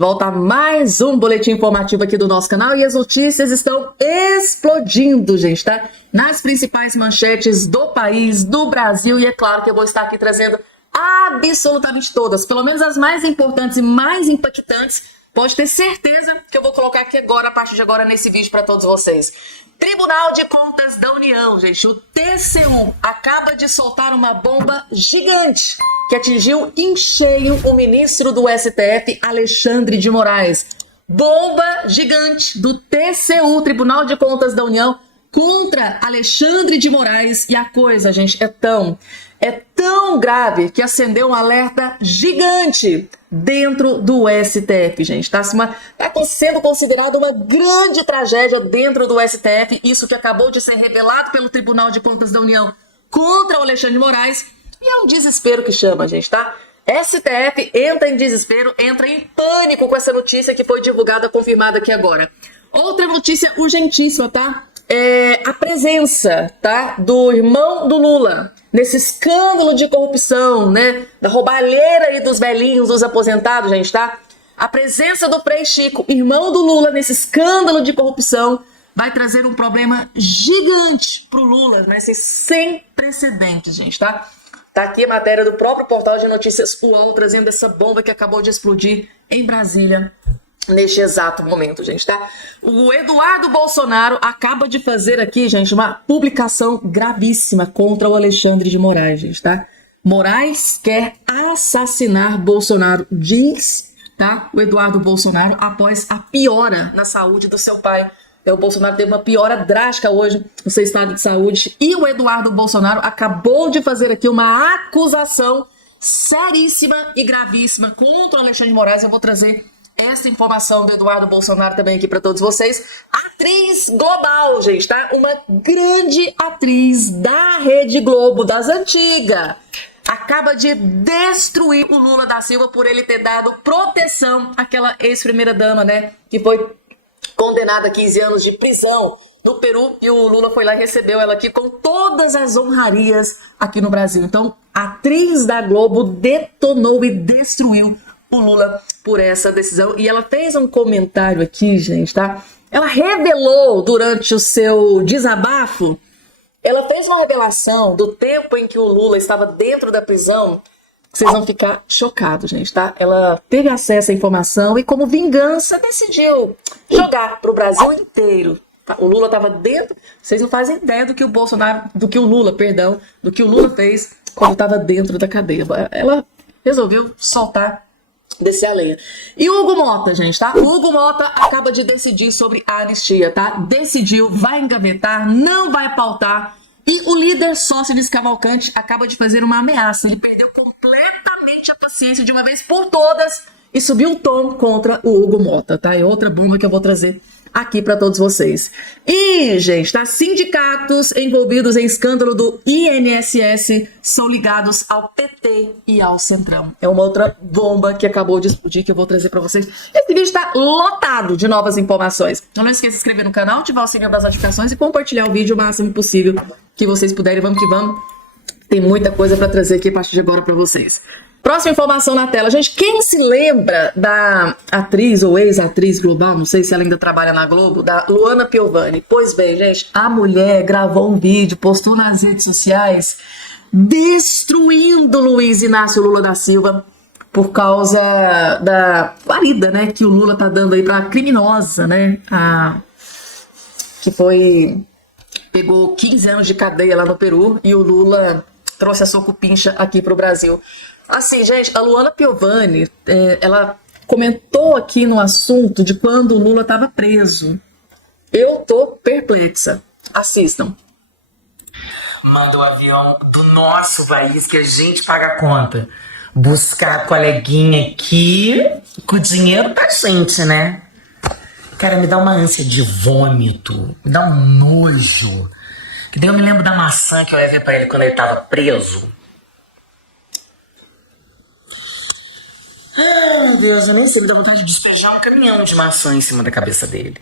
Volta mais um boletim informativo aqui do nosso canal e as notícias estão explodindo, gente, tá? Nas principais manchetes do país, do Brasil, e é claro que eu vou estar aqui trazendo absolutamente todas, pelo menos as mais importantes e mais impactantes. Pode ter certeza que eu vou colocar aqui agora, a partir de agora, nesse vídeo para todos vocês. Tribunal de Contas da União, gente, o TCU, acaba de soltar uma bomba gigante que atingiu em cheio o ministro do STF, Alexandre de Moraes. Bomba gigante do TCU, Tribunal de Contas da União, contra Alexandre de Moraes. E a coisa, gente, é tão grave que acendeu um alerta gigante dentro do STF, gente. Tá sendo considerado uma grande tragédia dentro do STF, isso que acabou de ser revelado pelo Tribunal de Contas da União contra o Alexandre de Moraes. E é um desespero que chama, gente, tá? STF entra em desespero, entra em pânico com essa notícia que foi divulgada, confirmada aqui agora. Outra notícia urgentíssima, tá? A presença, tá, do irmão do Lula nesse escândalo de corrupção, né, da roubalheira aí dos velhinhos, dos aposentados, gente, tá? A presença do Frei Chico, irmão do Lula, nesse escândalo de corrupção vai trazer um problema gigante pro Lula, né, sem precedentes, gente, tá? Tá aqui a matéria do próprio portal de notícias UOL trazendo essa bomba que acabou de explodir em Brasília neste exato momento, gente, tá? O Eduardo Bolsonaro acaba de fazer aqui, gente, uma publicação gravíssima contra o Alexandre de Moraes, gente, tá? Moraes quer assassinar Bolsonaro, diz, tá? O Eduardo Bolsonaro, após a piora na saúde do seu pai. O Bolsonaro teve uma piora drástica hoje no seu estado de saúde e o Eduardo Bolsonaro acabou de fazer aqui uma acusação seríssima e gravíssima contra o Alexandre de Moraes. Eu vou trazer essa informação do Eduardo Bolsonaro também aqui para todos vocês. Atriz global, gente, tá? Uma grande atriz da Rede Globo, das antigas, acaba de destruir o Lula da Silva por ele ter dado proteção àquela ex-primeira-dama, né? Que foi condenada a 15 anos de prisão no Peru, e o Lula foi lá e recebeu ela aqui com todas as honrarias aqui no Brasil. Então, a atriz da Globo detonou e destruiu o Lula por essa decisão. E ela fez um comentário aqui, gente, tá? Ela revelou durante o seu desabafo, ela fez uma revelação do tempo em que o Lula estava dentro da prisão. Vocês vão ficar chocados, gente, tá? Ela teve acesso à informação e, como vingança, decidiu jogar pro Brasil inteiro. Tá? O Lula estava dentro. Vocês não fazem ideia do que o Lula fez quando estava dentro da cadeia. Ela resolveu soltar, descer a lenha. E o Hugo Mota, gente, tá? O Hugo Mota acaba de decidir sobre a anistia, tá? Decidiu, vai engavetar, não vai pautar. E o líder Sócrates Cavalcante acaba de fazer uma ameaça. Ele perdeu completamente a paciência de uma vez por todas e subiu o tom contra o Hugo Mota, tá? É outra bomba que eu vou trazer aqui para todos vocês. E, gente, tá? Sindicatos envolvidos em escândalo do INSS são ligados ao PT e ao Centrão. É uma outra bomba que acabou de explodir que eu vou trazer para vocês. Esse vídeo está lotado de novas informações. Então não esqueça de se inscrever no canal, ativar o sininho das notificações e compartilhar o vídeo o máximo possível que vocês puderem. Vamos que vamos. Tem muita coisa para trazer aqui a partir de agora para vocês. Próxima informação na tela. Gente, quem se lembra da atriz ou ex-atriz global, não sei se ela ainda trabalha na Globo, da Luana Piovani? Pois bem, gente, a mulher gravou um vídeo, postou nas redes sociais, destruindo Luiz Inácio Lula da Silva por causa da guarida, né, que o Lula tá dando aí pra criminosa, né, que pegou 15 anos de cadeia lá no Peru e o Lula trouxe a sua cupincha aqui pro Brasil. Assim, gente, a Luana Piovani, ela comentou aqui no assunto de quando o Lula estava preso. Eu tô perplexa. Assistam. Manda o avião do nosso país que a gente paga a conta. Buscar a coleguinha aqui com o dinheiro da gente, né? Cara, me dá uma ânsia de vômito, me dá um nojo. Que daí eu me lembro da maçã que eu levei pra ele quando ele tava preso. Ah, meu Deus, eu nem sei, me dá vontade de despejar um caminhão de maçã em cima da cabeça dele.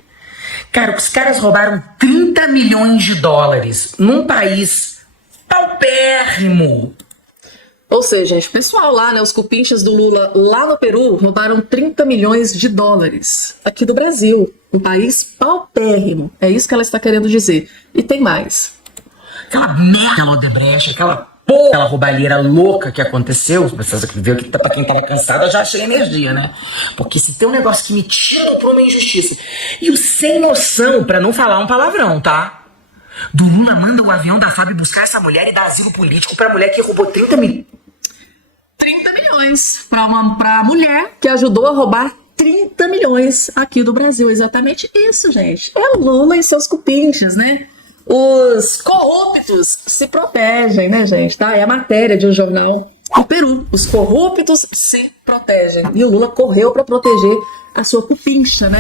Cara, os caras roubaram 30 milhões de dólares num país paupérrimo. Ou seja, gente, o pessoal lá, né, os cupinchas do Lula lá no Peru roubaram 30 milhões de dólares aqui do Brasil, um país paupérrimo. É isso que ela está querendo dizer. E tem mais. Aquela merda da Odebrecht, aquela porra, aquela roubalheira louca que aconteceu, vocês viram que pra quem tava cansado, eu já achei energia, né? Porque se tem um negócio que me tira do prumo é injustiça. E o sem noção, pra não falar um palavrão, tá? Do Lula manda o avião da FAB buscar essa mulher e dar asilo político pra mulher que roubou 30 milhões. 30 milhões pra mulher que ajudou a roubar 30 milhões aqui do Brasil. Exatamente isso, gente. É o Lula e seus cupinchas, né? Os corruptos se protegem, né, gente? Tá? É a matéria de um jornal do Peru. Os corruptos se protegem. E o Lula correu para proteger a sua cupincha, né?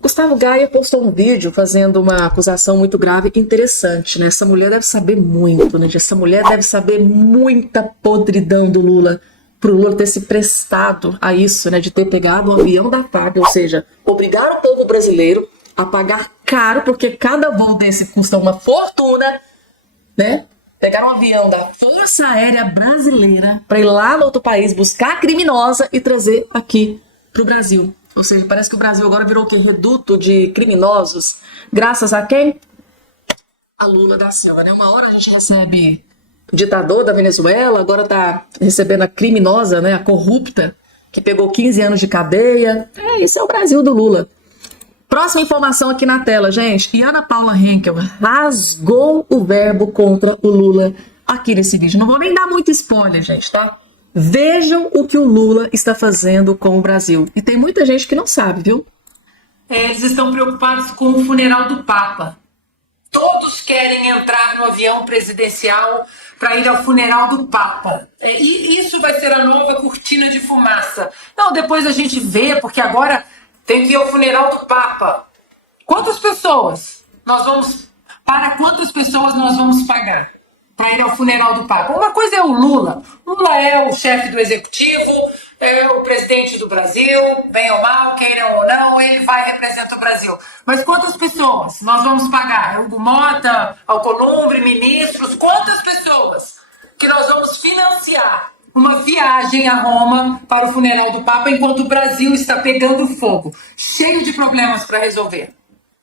Gustavo Gaia postou um vídeo fazendo uma acusação muito grave e interessante, né? Essa mulher deve saber muito, né? Essa mulher deve saber muita podridão do Lula, pro Lula ter se prestado a isso, né? De ter pegado um avião da FAB, ou seja, obrigar o povo brasileiro a pagar caro, porque cada voo desse custa uma fortuna, né? Pegar um avião da Força Aérea Brasileira para ir lá no outro país buscar a criminosa e trazer aqui pro Brasil. Ou seja, parece que o Brasil agora virou o quê? Reduto de criminosos. Graças a quem? A Lula da Silva, né? Uma hora a gente recebe o ditador da Venezuela, agora tá recebendo a criminosa, né? A corrupta, que pegou 15 anos de cadeia. Esse é o Brasil do Lula. Próxima informação aqui na tela, gente. E Ana Paula Henkel rasgou o verbo contra o Lula aqui nesse vídeo. Não vou nem dar muito spoiler, gente, tá? Vejam o que o Lula está fazendo com o Brasil. E tem muita gente que não sabe, viu? Eles estão preocupados com o funeral do Papa. Todos querem entrar no avião presidencial para ir ao funeral do Papa. E isso vai ser a nova cortina de fumaça. Não, depois a gente vê, porque agora tem que ir ao funeral do Papa. Quantas pessoas nós vamos... Para quantas pessoas nós vamos pagar para ir ao funeral do Papa? Uma coisa é o Lula. Lula é o chefe do executivo, é o presidente do Brasil, bem ou mal, queiram ou não, ele vai representar o Brasil. Mas quantas pessoas nós vamos pagar? Hugo Mota, Alcolumbre, ministros, quantas pessoas que nós vamos financiar uma viagem a Roma para o funeral do Papa enquanto o Brasil está pegando fogo, cheio de problemas para resolver?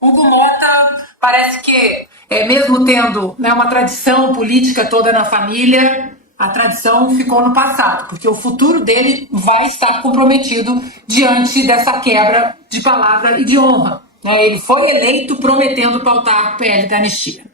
Hugo Mota parece que, mesmo tendo, né, uma tradição política toda na família, a tradição ficou no passado, porque o futuro dele vai estar comprometido diante dessa quebra de palavra e de honra. Né? Ele foi eleito prometendo pautar o PL da anistia.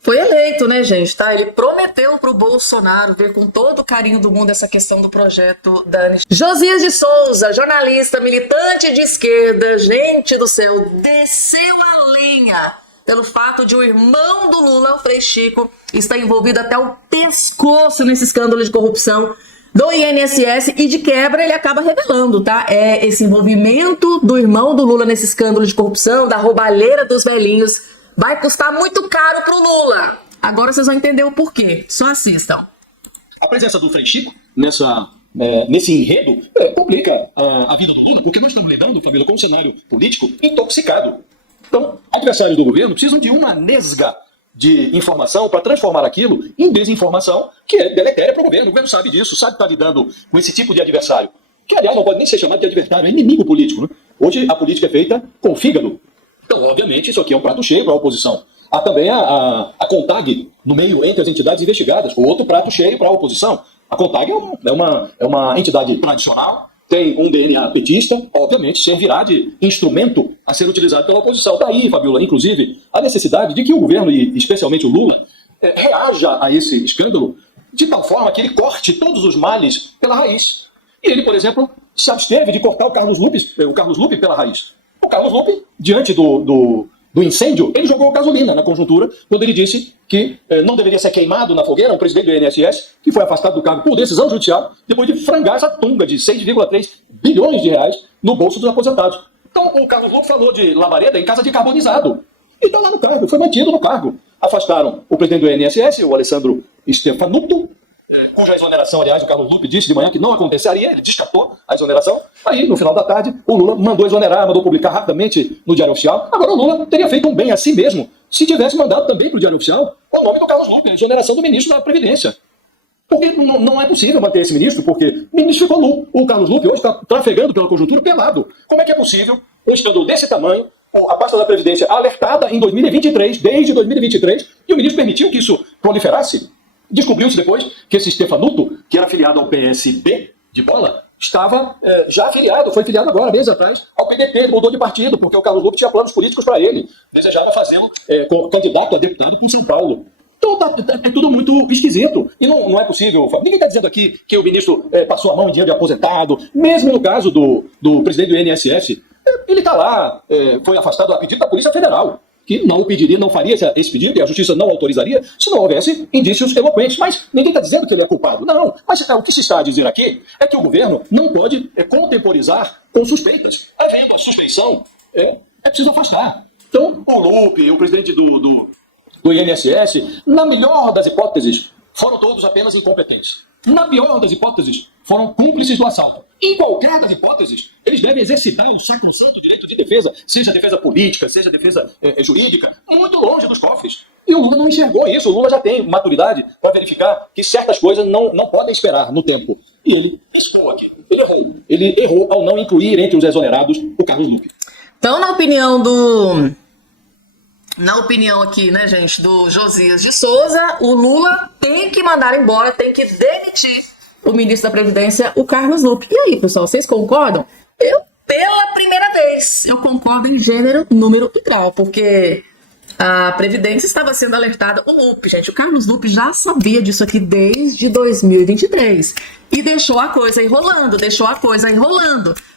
Foi eleito, né, gente? Tá? Ele prometeu pro Bolsonaro ver com todo o carinho do mundo essa questão do projeto da anistia. Josias de Souza, jornalista, militante de esquerda, gente do céu, desceu a lenha pelo fato de o irmão do Lula, o Frei Chico, estar envolvido até o pescoço nesse escândalo de corrupção do INSS e de quebra ele acaba revelando, tá? É esse envolvimento do irmão do Lula nesse escândalo de corrupção, da roubalheira dos velhinhos, vai custar muito caro pro Lula. Agora vocês vão entender o porquê. Só assistam. A presença do Frei Chico nesse enredo complica a vida do Lula, porque nós estamos lidando, família, com um cenário político intoxicado. Então, adversários do governo precisam de uma nesga de informação para transformar aquilo em desinformação, que é deletéria para o governo. O governo sabe disso, sabe estar lidando com esse tipo de adversário, que, aliás, não pode nem ser chamado de adversário, é inimigo político. Né? Hoje, a política é feita com fígado. Então, obviamente, isso aqui é um prato cheio para a oposição. Há também a CONTAG no meio entre as entidades investigadas, outro prato cheio para a oposição. A CONTAG é uma entidade tradicional, tem um DNA petista, obviamente servirá de instrumento a ser utilizado pela oposição. Daí, Fabiola, inclusive, a necessidade de que o governo, e especialmente o Lula, reaja a esse escândalo de tal forma que ele corte todos os males pela raiz. E ele, por exemplo, se absteve de cortar o Carlos Lupe pela raiz. O Carlos Lupe, diante do incêndio, ele jogou gasolina na conjuntura, quando ele disse que não deveria ser queimado na fogueira o presidente do INSS, que foi afastado do cargo por decisão judicial, depois de frangar essa tunga de 6,3 bilhões de reais no bolso dos aposentados. Então, o Carlos Lupe falou de labareda em casa de carbonizado. E está lá no cargo, foi mantido no cargo. Afastaram o presidente do INSS, o Alessandro Stefanuto, cuja exoneração, aliás, o Carlos Lupe disse de manhã que não aconteceria, ele descartou a exoneração. Aí, no final da tarde, o Lula mandou exonerar, mandou publicar rapidamente no Diário Oficial. Agora, o Lula teria feito um bem a si mesmo se tivesse mandado também para o Diário Oficial o nome do Carlos Lupe, a exoneração do ministro da Previdência. Porque não é possível manter esse ministro, porque o ministro ficou nu. O Carlos Lupe hoje está trafegando pela conjuntura pelado. Como é que é possível um escândalo desse tamanho, a pasta da Previdência alertada em 2023, desde 2023, e o ministro permitiu que isso proliferasse? Descobriu-se depois que esse Stefanuto, que era filiado ao PSB de bola, estava já afiliado, foi filiado agora, meses atrás, ao PDT, ele mudou de partido, porque o Carlos Lupe tinha planos políticos para ele, desejava fazê-lo candidato a deputado por São Paulo. Então é tudo muito esquisito. E não é possível. Ninguém está dizendo aqui que o ministro passou a mão em dinheiro de aposentado. Mesmo no caso do presidente do INSS, ele está lá, foi afastado a pedido da Polícia Federal, que não o pediria, não faria esse pedido, e a justiça não autorizaria, se não houvesse indícios eloquentes. Mas ninguém está dizendo que ele é culpado. Não. Mas o que se está a dizer aqui é que o governo não pode contemporizar com suspeitas. Havendo a suspeição, é preciso afastar. Então, o Lupe, o presidente do INSS, na melhor das hipóteses, foram todos apenas incompetentes. Na pior das hipóteses, foram cúmplices do assalto. Em qualquer das hipóteses, eles devem exercitar o sacrosanto direito de defesa, seja defesa política, seja defesa jurídica, muito longe dos cofres. E o Lula não enxergou isso. O Lula já tem maturidade para verificar que certas coisas não podem esperar no tempo. E ele expôs aqui. Ele errou. Ele errou ao não incluir entre os exonerados o Carlos Lupe. Então, na opinião aqui, né, gente, do Josias de Souza, o Lula tem que mandar embora, tem que demitir o ministro da Previdência, o Carlos Lupe. E aí, pessoal, vocês concordam? Eu, pela primeira vez, eu concordo em gênero, número e grau, porque a Previdência estava sendo alertada. O Lupe, gente, o Carlos Lupe já sabia disso aqui desde 2023 e deixou a coisa enrolando.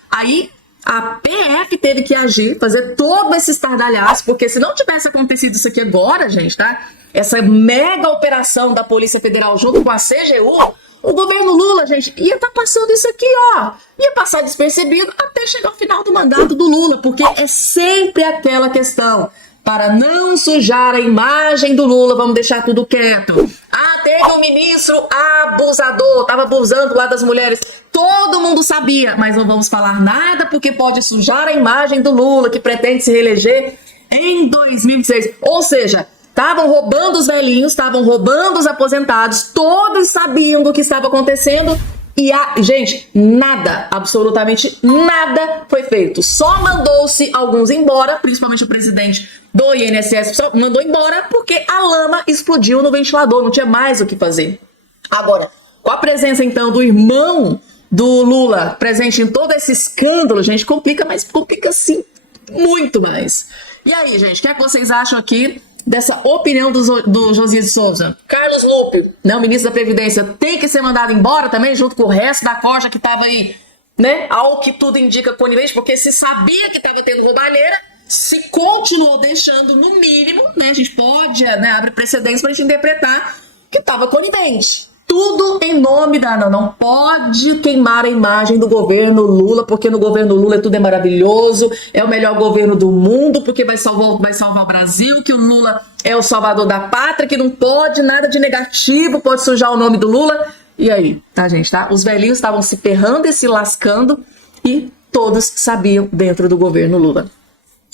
Aí a PF teve que agir, fazer todo esse estardalhaço, porque se não tivesse acontecido isso aqui agora, gente, tá? Essa mega operação da Polícia Federal junto com a CGU, o governo Lula, gente, ia estar passando isso aqui, ó. Ia passar despercebido até chegar ao final do mandato do Lula, porque é sempre aquela questão. Para não sujar a imagem do Lula, vamos deixar tudo quieto. Ah, teve um ministro abusador, estava abusando lá das mulheres. Todo mundo sabia, mas não vamos falar nada porque pode sujar a imagem do Lula, que pretende se reeleger em 2026. Ou seja, estavam roubando os velhinhos, estavam roubando os aposentados, todos sabiam do que estava acontecendo. E, gente, nada, absolutamente nada foi feito. Só mandou-se alguns embora, principalmente o presidente do INSS, mandou embora porque a lama explodiu no ventilador, não tinha mais o que fazer. Agora, com a presença, então, do irmão do Lula presente em todo esse escândalo, gente, complica, mas complica, sim, muito mais. E aí, gente, o que é que vocês acham aqui dessa opinião do Josias de Souza? Carlos Lupe, né, o ministro da Previdência, tem que ser mandado embora também, junto com o resto da corja que estava aí, né, ao que tudo indica conivente, porque se sabia que estava tendo roubalheira, se continuou deixando, no mínimo, né, a gente pode, né, abre precedentes para a gente interpretar que estava conivente. Tudo em nome da... Não pode queimar a imagem do governo Lula, porque no governo Lula tudo é maravilhoso, é o melhor governo do mundo, porque vai salvar o Brasil, que o Lula é o salvador da pátria, que não pode nada de negativo, pode sujar o nome do Lula. E aí, tá, gente, tá? Os velhinhos estavam se ferrando e se lascando e todos sabiam dentro do governo Lula.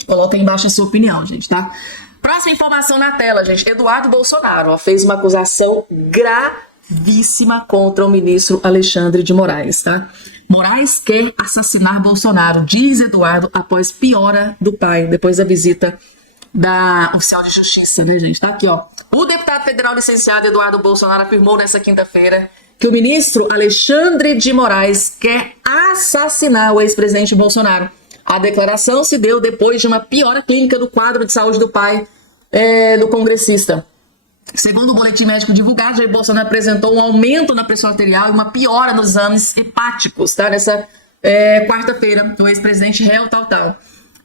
Coloca aí embaixo a sua opinião, gente, tá? Próxima informação na tela, gente. Eduardo Bolsonaro fez uma acusação gravíssima contra o ministro Alexandre de Moraes, tá? Moraes quer assassinar Bolsonaro, diz Eduardo, após piora do pai, depois da visita da oficial de justiça, né, gente? Tá aqui, ó. O deputado federal licenciado Eduardo Bolsonaro afirmou nessa quinta-feira que o ministro Alexandre de Moraes quer assassinar o ex-presidente Bolsonaro. A declaração se deu depois de uma piora clínica do quadro de saúde do pai do congressista. Segundo o boletim médico divulgado, Jair Bolsonaro apresentou um aumento na pressão arterial e uma piora nos exames hepáticos, tá? Nessa quarta-feira, o ex-presidente réu tal.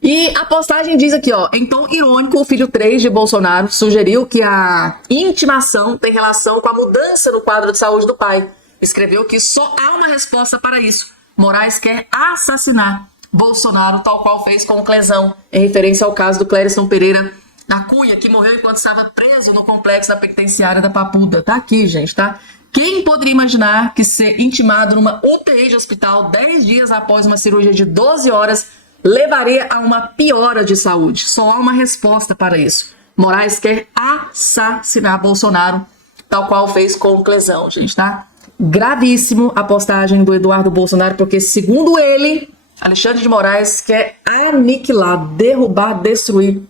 E a postagem diz aqui, ó, em tom irônico, o filho 3 de Bolsonaro sugeriu que a intimação tem relação com a mudança no quadro de saúde do pai. Escreveu que só há uma resposta para isso. Moraes quer assassinar Bolsonaro, tal qual fez com o Clezão, em referência ao caso do Clérison Pereira da Cunha, que morreu enquanto estava preso no complexo da penitenciária da Papuda. Tá aqui, gente, tá? Quem poderia imaginar que ser intimado numa UTI de hospital 10 dias após uma cirurgia de 12 horas levaria a uma piora de saúde? Só há uma resposta para isso. Moraes quer assassinar Bolsonaro, tal qual fez com o Clesão, gente, tá? Gravíssimo a postagem do Eduardo Bolsonaro, porque, segundo ele, Alexandre de Moraes quer aniquilar, derrubar, destruir,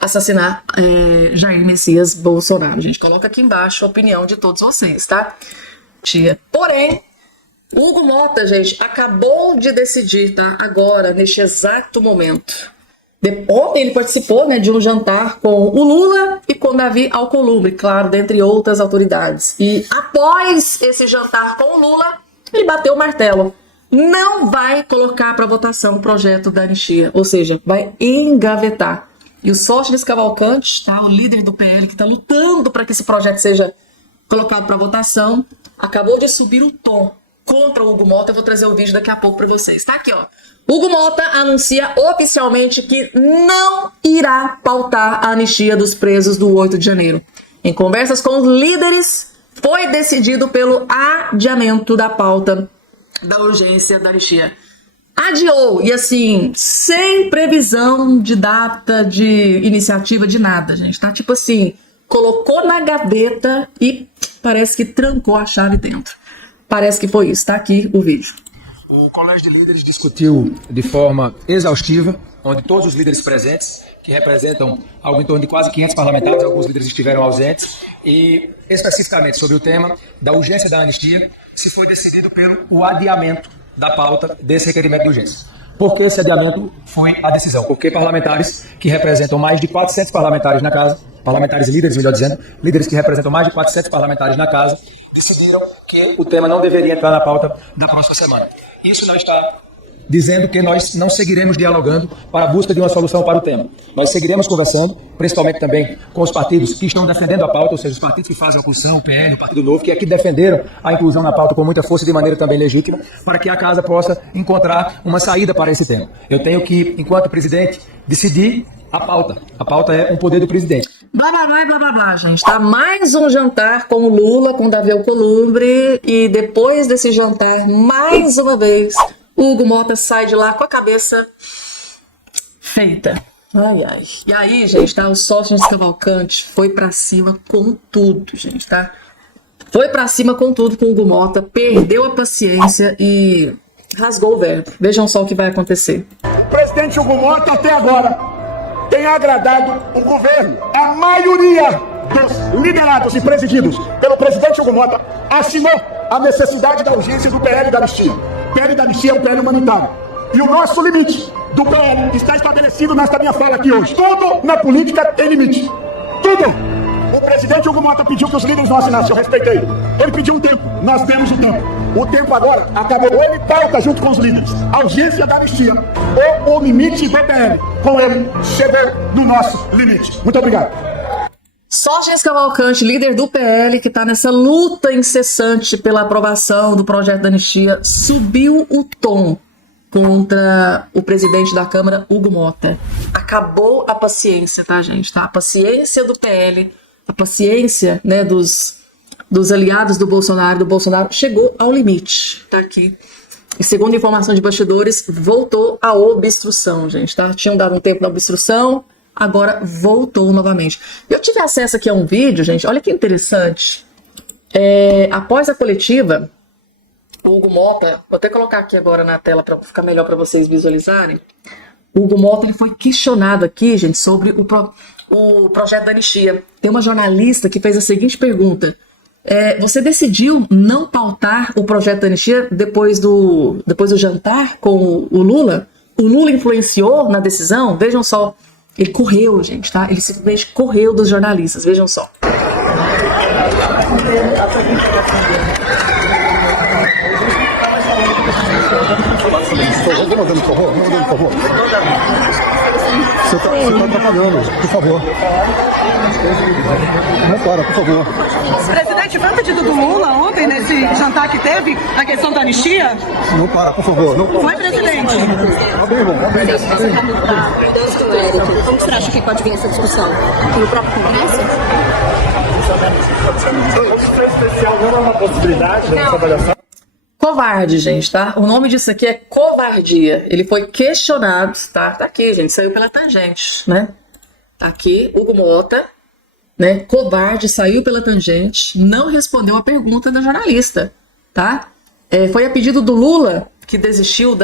assassinar Jair Messias Bolsonaro. Gente, coloca aqui embaixo a opinião de todos vocês, tá? Porém, Hugo Mota, gente, acabou de decidir, tá? Agora, neste exato momento. Ontem ele participou, né, de um jantar com o Lula e com Davi Alcolumbre, claro, dentre outras autoridades. E após esse jantar com o Lula, ele bateu o martelo. Não vai colocar para votação o projeto da anistia, ou seja, vai engavetar. E o Sóstenes Cavalcante, tá, o líder do PL que está lutando para que esse projeto seja colocado para votação, acabou de subir o tom contra o Hugo Mota. Eu vou trazer o vídeo daqui a pouco para vocês. Tá aqui, ó. Hugo Mota anuncia oficialmente que não irá pautar a anistia dos presos do 8 de janeiro. Em conversas com os líderes, foi decidido pelo adiamento da pauta da urgência da anistia. Adiou, e assim, sem previsão de data, de iniciativa, de nada, gente, tá? Tipo assim, colocou na gaveta e parece que trancou a chave dentro. Parece que foi isso, tá aqui o vídeo. O Colégio de Líderes discutiu de forma exaustiva, onde todos os líderes presentes, que representam algo em torno de quase 500 parlamentares, alguns líderes estiveram ausentes, e especificamente sobre o tema da urgência da anistia, se foi decidido pelo adiamento da pauta desse requerimento de urgência. Por que esse adiamento foi a decisão? Porque parlamentares que representam mais de 400 parlamentares na casa, parlamentares e líderes, melhor dizendo, líderes que representam mais de 400 parlamentares na casa, decidiram que o tema não deveria entrar na pauta da próxima semana. Isso não está dizendo que nós não seguiremos dialogando para a busca de uma solução para o tema. Nós seguiremos conversando, principalmente também com os partidos que estão defendendo a pauta, ou seja, os partidos que fazem a oposição, o PL, o Partido Novo, que aqui defenderam a inclusão na pauta com muita força e de maneira também legítima, para que a casa possa encontrar uma saída para esse tema. Eu tenho que, enquanto presidente, decidir a pauta. A pauta é um poder do presidente. Blá, blá, blá, blá, blá, blá, gente. Tá mais um jantar com o Lula, com o Davi Alcolumbre, e depois desse jantar, mais uma vez, o Hugo Mota sai de lá com a cabeça feita. Ai, ai. E aí, gente, tá? O Sóstenes Cavalcante foi pra cima com tudo, gente, tá? Foi pra cima com tudo com o Hugo Mota, perdeu a paciência e rasgou o verbo. Vejam só o que vai acontecer. O presidente Hugo Mota, até agora, tem agradado o governo. A maioria dos liderados e presididos pelo presidente Hugo Mota assinou a necessidade da urgência do PL da anistia. O PL da anistia é um PL humanitário. E o nosso limite do PL está estabelecido nesta minha fala aqui hoje. Tudo na política tem limite. Tudo. O presidente Hugo Mota pediu que os líderes não assinassem, eu respeitei. Ele pediu um tempo, nós demos o tempo. O tempo agora acabou. Ele pauta junto com os líderes a urgência da anistia ou o limite do PL. Com ele, chegou no nosso limite. Muito obrigado. Sóstenes Cavalcante, líder do PL, que está nessa luta incessante pela aprovação do projeto da anistia, subiu o tom contra o presidente da Câmara, Hugo Mota. Acabou a paciência, tá, gente? Tá? A paciência do PL, a paciência, né, dos aliados do Bolsonaro chegou ao limite, tá aqui. E segundo informação de bastidores, voltou a obstrução, gente, tá? Tinham dado um tempo da obstrução, agora voltou novamente. Eu tive acesso aqui a um vídeo, gente, olha que interessante. Após a coletiva, o Hugo Mota, vou até colocar aqui agora na tela para ficar melhor para vocês visualizarem. O Hugo Mota, ele foi questionado aqui, gente, sobre o projeto da anistia. Tem uma jornalista que fez a seguinte pergunta: você decidiu não pautar o projeto da anistia depois do jantar com o Lula? O Lula influenciou na decisão? Vejam só. Ele correu, gente, tá? Ele simplesmente correu dos jornalistas, vejam só. Você tá atrapalhando, por favor. Não para, por favor. Presidente, foi um pedido do Lula ontem, nesse jantar que teve, a questão da anistia? Não para, por favor. Não. Foi, presidente? Abre, irmão. Como você acha que pode vir essa discussão? No próprio Congresso? Especial não é uma possibilidade da nossa avaliação? Covarde, gente, tá? O nome disso aqui é covardia. Ele foi questionado, tá? Tá aqui, gente, saiu pela tangente, né? Tá aqui, Hugo Mota, né, covarde, saiu pela tangente, não respondeu a pergunta da jornalista, tá? Foi a pedido do Lula, que desistiu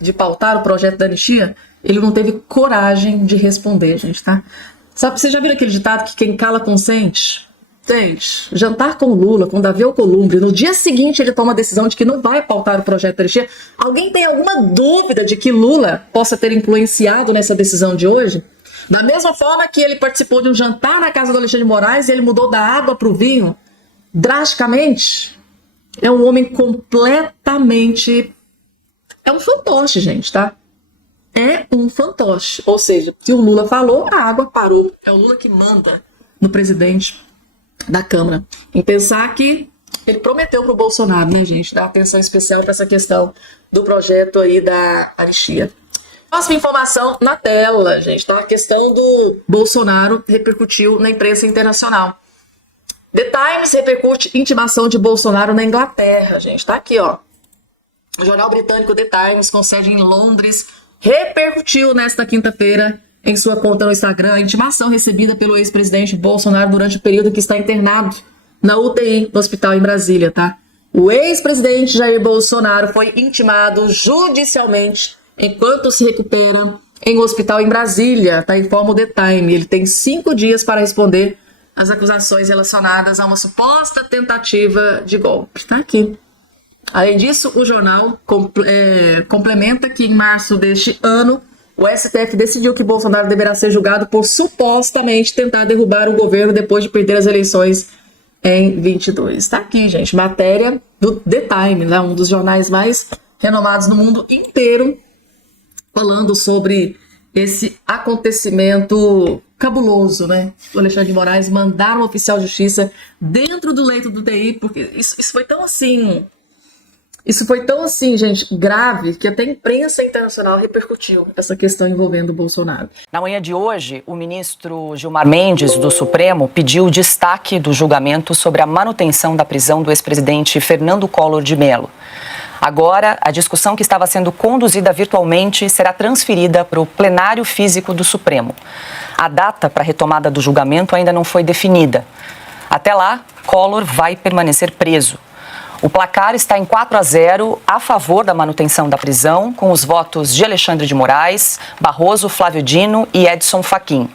de pautar o projeto da anistia, ele não teve coragem de responder, gente, tá? Sabe, você já viu aquele ditado que quem cala consente? Gente, jantar com o Lula, com Davi Alcolumbre, no dia seguinte ele toma a decisão de que não vai pautar o projeto da anistia. Alguém tem alguma dúvida de que Lula possa ter influenciado nessa decisão de hoje? Da mesma forma que ele participou de um jantar na casa do Alexandre de Moraes e ele mudou da água para o vinho drasticamente. É um homem completamente... É um fantoche, gente, tá? É um fantoche. Ou seja, se o Lula falou, a água parou. É o Lula que manda no presidente da Câmara. Em pensar que ele prometeu pro Bolsonaro, né, gente, dar atenção especial para essa questão do projeto aí da anistia. Próxima informação na tela, gente, tá? A questão do Bolsonaro repercutiu na imprensa internacional. The Times repercute intimação de Bolsonaro na Inglaterra, gente. Tá aqui, ó. O jornal britânico The Times, com sede em Londres, repercutiu nesta quinta-feira em sua conta no Instagram a intimação recebida pelo ex-presidente Bolsonaro durante o período que está internado na UTI do hospital em Brasília, tá? O ex-presidente Jair Bolsonaro foi intimado judicialmente enquanto se recupera em um hospital em Brasília, tá? Informa o The Times. Ele tem 5 dias para responder as acusações relacionadas a uma suposta tentativa de golpe. Tá aqui. Além disso, o jornal complementa que em março deste ano, o STF decidiu que Bolsonaro deverá ser julgado por supostamente tentar derrubar o governo depois de perder as eleições em 22. Tá aqui, gente, matéria do The Times, né? Um dos jornais mais renomados no mundo inteiro, falando sobre esse acontecimento cabuloso, né? O Alexandre de Moraes mandar um oficial de justiça dentro do leito do UTI, porque isso foi tão assim... Isso foi tão assim, gente, grave, que até a imprensa internacional repercutiu essa questão envolvendo o Bolsonaro. Na manhã de hoje, o ministro Gilmar Mendes, do Supremo, pediu destaque do julgamento sobre a manutenção da prisão do ex-presidente Fernando Collor de Mello. Agora, a discussão que estava sendo conduzida virtualmente será transferida para o plenário físico do Supremo. A data para a retomada do julgamento ainda não foi definida. Até lá, Collor vai permanecer preso. O placar está em 4-0 a favor da manutenção da prisão, com os votos de Alexandre de Moraes, Barroso, Flávio Dino e Edson Fachin.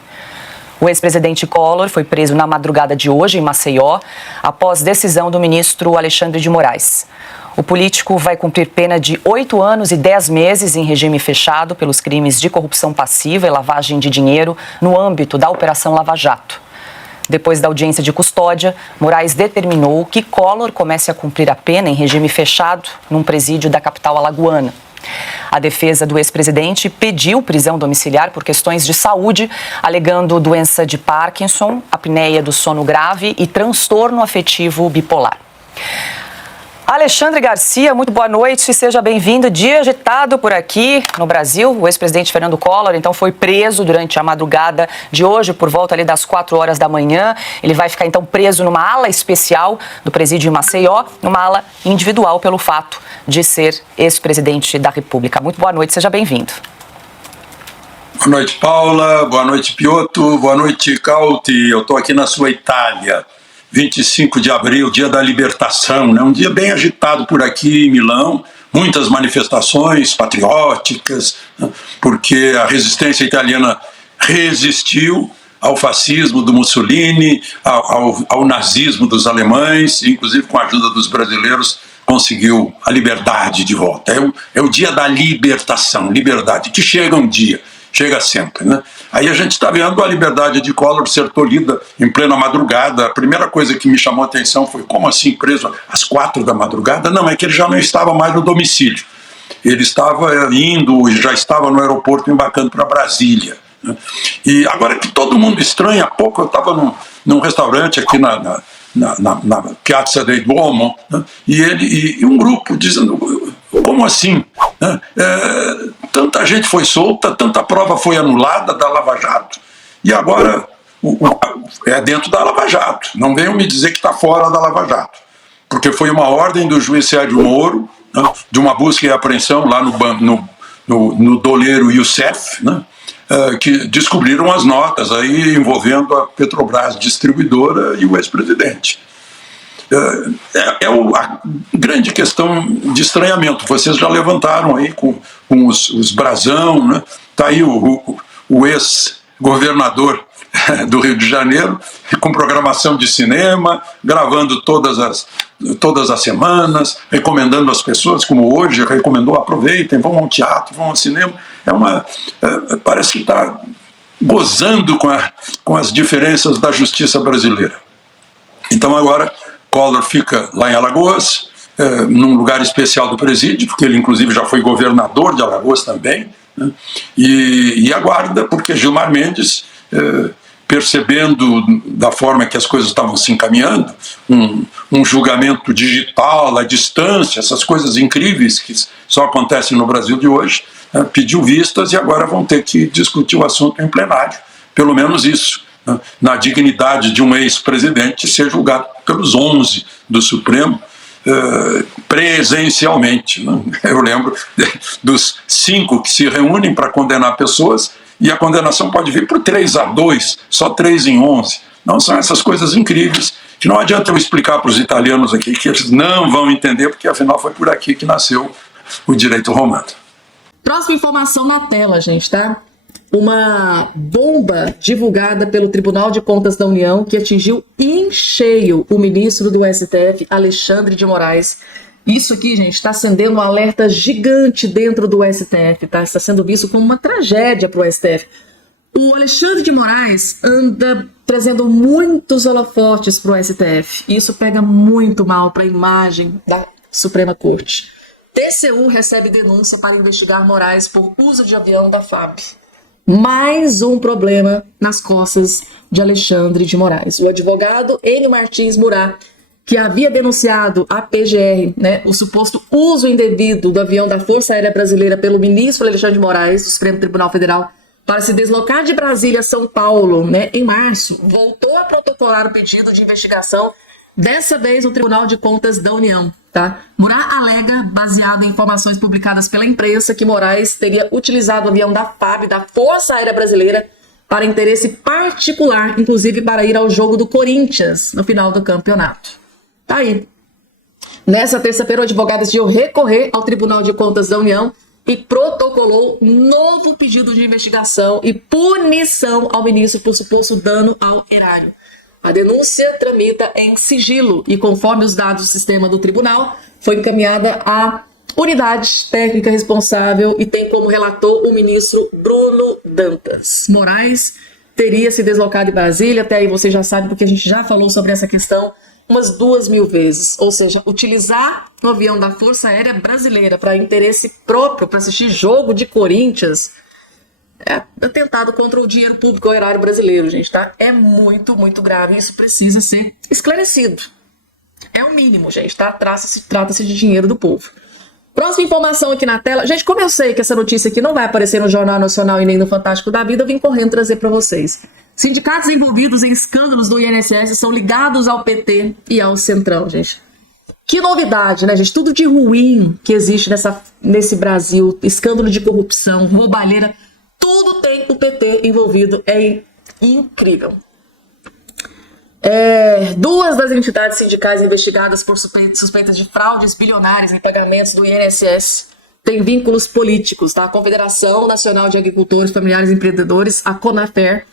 O ex-presidente Collor foi preso na madrugada de hoje em Maceió, após decisão do ministro Alexandre de Moraes. O político vai cumprir pena de 8 anos e 10 meses em regime fechado pelos crimes de corrupção passiva e lavagem de dinheiro no âmbito da Operação Lava Jato. Depois da audiência de custódia, Moraes determinou que Collor comece a cumprir a pena em regime fechado num presídio da capital alagoana. A defesa do ex-presidente pediu prisão domiciliar por questões de saúde, alegando doença de Parkinson, apneia do sono grave e transtorno afetivo bipolar. Alexandre Garcia, muito boa noite, seja bem-vindo. Dia agitado por aqui no Brasil. O ex-presidente Fernando Collor, então, foi preso durante a madrugada de hoje, por volta ali das 4 horas da manhã. Ele vai ficar, então, preso numa ala especial do presídio em Maceió, numa ala individual pelo fato de ser ex-presidente da República. Muito boa noite, seja bem-vindo. Boa noite, Paula. Boa noite, Piotr. Boa noite, Cauti. Eu estou aqui na sua Itália. 25 de abril, dia da libertação, né? Um dia bem agitado por aqui em Milão, muitas manifestações patrióticas, né? Porque a resistência italiana resistiu ao fascismo do Mussolini, ao nazismo dos alemães, inclusive com a ajuda dos brasileiros conseguiu a liberdade de volta. É o dia da libertação, liberdade, que chega um dia, chega sempre, né? Aí a gente está vendo a liberdade de Collor ser tolhida em plena madrugada. A primeira coisa que me chamou a atenção foi como assim preso às 4 da madrugada? Não, é que ele já não estava mais no domicílio. Ele estava indo e já estava no aeroporto embarcando para Brasília, né? E agora que todo mundo estranha, há pouco eu estava num restaurante aqui na Piazza del Duomo, né? E um grupo dizendo, como assim? Né? Tanta gente foi solta, tanta prova foi anulada da Lava Jato, e agora é dentro da Lava Jato. Não venham me dizer que está fora da Lava Jato, porque foi uma ordem do juiz Sérgio Moro, né, de uma busca e apreensão lá no doleiro Youssef, né, que descobriram as notas aí envolvendo a Petrobras distribuidora e o ex-presidente. A grande questão de estranhamento. Vocês já levantaram aí com os brasão, né? Está aí o ex-governador do Rio de Janeiro, com programação de cinema, gravando todas as semanas, recomendando às pessoas, como hoje recomendou, aproveitem, vão ao teatro, vão ao cinema. Parece que está gozando com as diferenças da justiça brasileira. Então agora Collor fica lá em Alagoas, num lugar especial do presídio, porque ele inclusive já foi governador de Alagoas também, né? E aguarda, porque Gilmar Mendes, percebendo da forma que as coisas estavam se encaminhando, um julgamento digital, à distância, essas coisas incríveis que só acontecem no Brasil de hoje, pediu vistas e agora vão ter que discutir o assunto em plenário, pelo menos isso, né? Na dignidade de um ex-presidente ser julgado pelos 11 do Supremo, presencialmente, né? Eu lembro dos 5 que se reúnem para condenar pessoas, e a condenação pode vir por 3-2, só 3 em 11. Não, são essas coisas incríveis que não adianta eu explicar para os italianos aqui, que eles não vão entender, porque afinal foi por aqui que nasceu o direito romano. Próxima informação na tela, gente, tá? Uma bomba divulgada pelo Tribunal de Contas da União que atingiu em cheio o ministro do STF, Alexandre de Moraes. Isso aqui, gente, está acendendo um alerta gigante dentro do STF, tá? Está sendo visto como uma tragédia para o STF. O Alexandre de Moraes anda trazendo muitos holofotes para o STF. Isso pega muito mal para a imagem da Suprema Corte. TCU recebe denúncia para investigar Moraes por uso de avião da FAB. Mais um problema nas costas de Alexandre de Moraes. O advogado Enio Martins Murat, que havia denunciado à PGR, né, o suposto uso indevido do avião da Força Aérea Brasileira pelo ministro Alexandre de Moraes, do Supremo Tribunal Federal, para se deslocar de Brasília a São Paulo, né, em março, voltou a protocolar o pedido de investigação, dessa vez no Tribunal de Contas da União. Tá? Murat alega, baseado em informações publicadas pela imprensa, que Moraes teria utilizado o avião da FAB, da Força Aérea Brasileira, para interesse particular, inclusive para ir ao jogo do Corinthians no final do campeonato. Tá aí. Nessa terça-feira, o advogado decidiu recorrer ao Tribunal de Contas da União e protocolou novo pedido de investigação e punição ao ministro por suposto dano ao erário. A denúncia tramita em sigilo e, conforme os dados do sistema do tribunal, foi encaminhada à unidade técnica responsável e tem como relator o ministro Bruno Dantas. Moraes teria se deslocado de Brasília, até aí você já sabe, porque a gente já falou sobre essa questão umas 2.000 vezes. Ou seja, utilizar o avião da Força Aérea Brasileira para interesse próprio, para assistir jogo de Corinthians, é atentado contra o dinheiro público ao erário brasileiro, gente, tá? É muito, muito grave. Isso precisa ser esclarecido. É o mínimo, gente, tá? Trata-se de dinheiro do povo. Próxima informação aqui na tela. Gente, como eu sei que essa notícia aqui não vai aparecer no Jornal Nacional e nem no Fantástico da Vida, eu vim correndo trazer para vocês. Sindicatos envolvidos em escândalos do INSS são ligados ao PT e ao Centrão, gente. Que novidade, né, gente? Tudo de ruim que existe nesse Brasil. Escândalo de corrupção, roubalheira. Tudo tem o PT envolvido, é incrível. Duas das entidades sindicais investigadas por suspeitas de fraudes bilionárias em pagamentos do INSS têm vínculos políticos, tá? A Confederação Nacional de Agricultores, Familiares e Empreendedores, a CONAFER,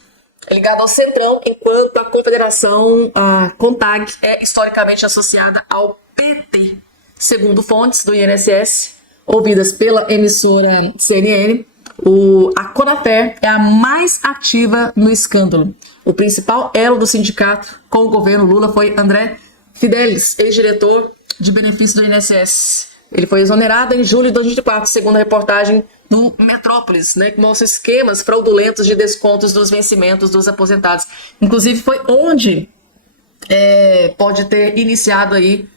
é ligada ao Centrão, enquanto a Confederação, a CONTAG, é historicamente associada ao PT. Segundo fontes do INSS, ouvidas pela emissora CNN, a CONAFER é a mais ativa no escândalo. O principal elo do sindicato com o governo Lula foi André Fidelis, ex-diretor de benefícios do INSS. Ele foi exonerado em julho de 2004, segundo a reportagem do Metrópolis, né, que mostra esquemas fraudulentos de descontos dos vencimentos dos aposentados. Inclusive foi onde pode ter iniciado aí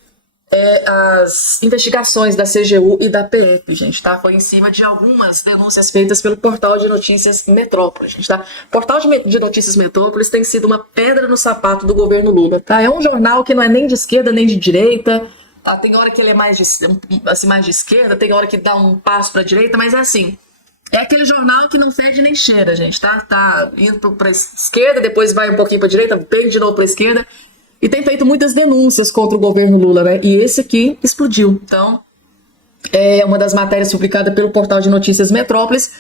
as investigações da CGU e da PF, gente, tá? Foi em cima de algumas denúncias feitas pelo portal de notícias Metrópolis, gente, tá? O portal de notícias Metrópolis tem sido uma pedra no sapato do governo Lula, tá? É um jornal que não é nem de esquerda nem de direita, tá? Tem hora que ele é mais de esquerda, tem hora que dá um passo para a direita, mas é assim, É aquele jornal que não fede nem cheira, gente, tá? Tá indo pra esquerda, depois vai um pouquinho pra direita, vem de novo pra esquerda. E tem feito muitas denúncias contra o governo Lula, né? E esse aqui explodiu. Então, é uma das matérias publicadas pelo portal de notícias Metrópolis,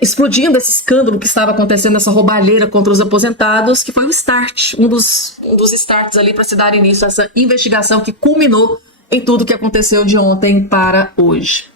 explodindo esse escândalo que estava acontecendo, essa roubalheira contra os aposentados, que foi o start, um dos starts ali para se dar início a essa investigação que culminou em tudo que aconteceu de ontem para hoje.